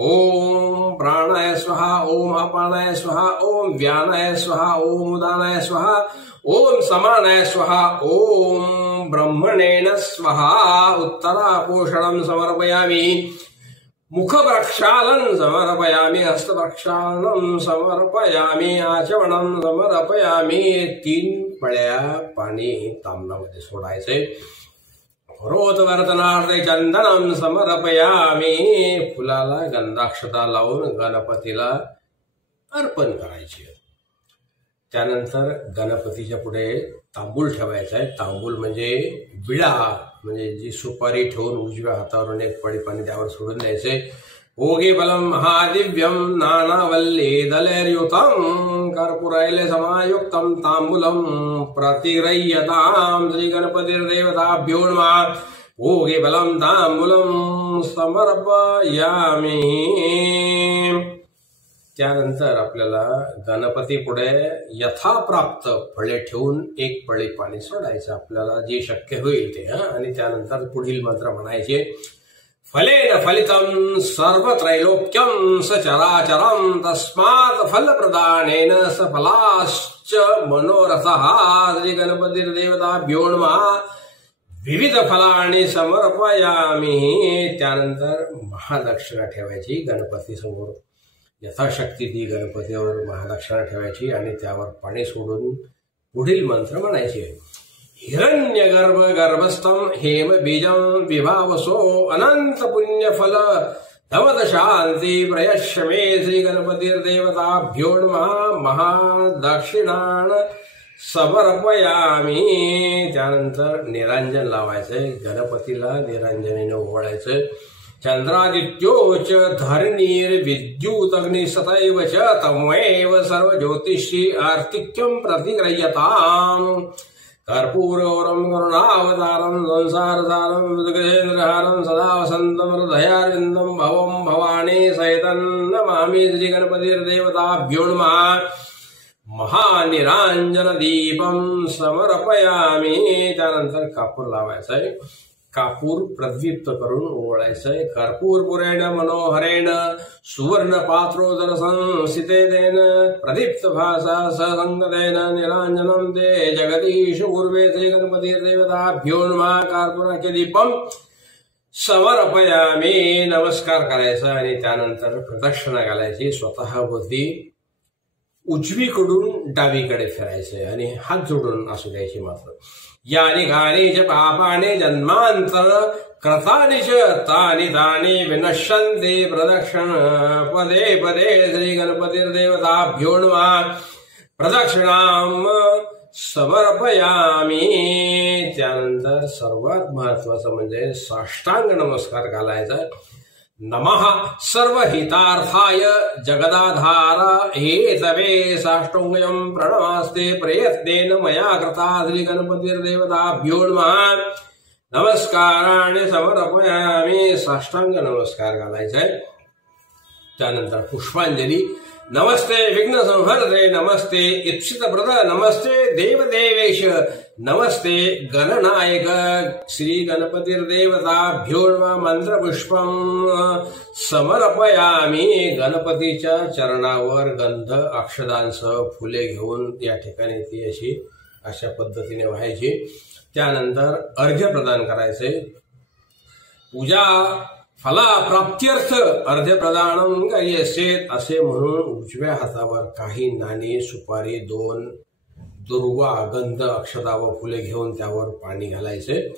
ओम प्राणाय स्वाहा, ओम अपानाय स्वाहा, ओम व्यानाय स्वाहा, ओम उदानाय स्वाहा, ओम समानाय स्वाहा, ओम ब्रह्मणेन स्वाहा। उत्तरापोषणं समर्पयामि, मुख प्रक्षालन समर्पयामि, हस्त प्रक्षालनं समर्पयामि, आचमनं समर्पयामि। 3 पळ्या पाणी तांबणामध्ये सोडायचे। रोतवर्तनार्थे चंदनम समर्पयामि, फुलाला गंधाक्षता लावून गणपतीला अर्पण करायचे। त्यानंतर गणपतीच्या पुढे तांबूल ठेवायचा आहे। तांबूल म्हणजे विडा, म्हणजे जी सुपारी ठेवून उजव्या हातावरून एक पळी पाणी त्यावर सोडून द्यायचे। ओगे बलम महादिव्यम नानावल्ली दलैर्युतम कर्पूरैले समायुक्तम तांबूलम प्रतिगृह्यताम, श्री गणपतिर्देवताभ्यो नमः। ओगे बलम तांबूलम समर्पयामि। त्यानंतर आपल्याला गणपती पुढे यथाप्राप्त फळे ठेवून एक पळी पाणी सोडायचं, आपल्याला जे शक्य होईल ते। आणि त्यानंतर पुढील मंत्र म्हणायचे। फलेन फलितं सर्वत्रैलोक्यं सचराचरं, तस्मात् फलप्रदानेन सफलाश्च मनोरथः, श्री गणपतिर्देवताभ्यो नमः। विविध फलानि समर्पयामि। त्यानंतर महादक्षिणा ठेवायची गणपती समोर, यथाशक्ती ती गणपतीवर महादक्षिणा ठेवायची आणि त्यावर पाणी सोडून पुढील मंत्र म्हणायचे। हिरण्यगर्भ गर्भस्थं हेम बीजं विभावसो, अनंत पुण्यफल धवत शांती प्रयश्य मे, श्री गणपतिर्देवताभ्यो नमः। महादक्षिणान समर्पयामि। त्यानंतर निरांजन लावायचंय, गणपतीला निरांजनेने ओवाळायचं। चंद्रादित्योच धरणीर्विद्युत अग्निसतैव च, तमेव सर्व ज्योतिषी आर्तिक्यं प्रतिगृह्यताम्। कर्पूरौरं करुणावतारं संसारसारं गजेन्द्रहारं सदा वसन्तं हृदयारविन्दं भवं भवानी सहितं नमामि, श्री गणपतिर्देवताभ्यो नमः। महानिरांजन दीपं समर्पयामि। त्यानंतर कापूर लावायचा आहे, कापूर प्रद्दीप्त करून ओवाळायचंय। कर्पूरपुरेण मनोहरेण सुवर्ण पात्रोदर संस्थितेन प्रदीप्त भासा ससंगतेन निरांजनं ते जगदीश पूर्वे, श्री गणपतिर्देवताभ्यो नमः। कर्पूराख्य दीपम समर्पयामि। नमस्कार करायचा आणि त्यानंतर प्रदक्षिणा घालायची। स्वतःभोवती उजवीकडून डावीकडे फिरायचे आणि हात जोडून असू द्यायचे मात्र। यानि कानि च पापानि जन्मांतर कृतानि च तानि तानि विनश्यन्ति प्रदक्षिण पदे पदे, श्री गणपतिर्देवताभ्यो नमः। प्रदक्षिणाम समर्पयामि। त्यानंतर सर्वात महत्वाचं म्हणजे साष्टांग नमस्कार घालायचा। नमः सर्वहितार्थाय जगदाधार हेतवे साष्टांगं प्रणमास्ते, प्रयत्नेन मया कृता, श्री गणपतिर्देवताभ्यो नमः। नमस्काराणि समर्पयामि। साष्टांग नमस्कार घालायचा। त्यानंतर पुष्पांजली। नमस्ते विघ्न संहर्ते, नमस्ते इप्सितप्रद, नमस्ते देवदेवेश, नमस्ते गणनायक, श्री गणपतिर्देवताभ्यो नमः। मंत्रपुष्पं समर्पयामि। गणपतीच्या चरणावर गंध अक्षदांसह फुले घेऊन या ठिकाणी ती अशा पद्धतीने व्हायची। त्यानंतर अर्घ्य प्रदान करायचे। पूजा फला प्राप्त्यर्थ अर्घ्य प्रदानम करिष्येत, असे म्हणून उजव्या हातावर काही नाणी, सुपारी, 2 दुर्वा, गंध, अक्षता व फुले घेऊन त्यावर पाणी घालायचे।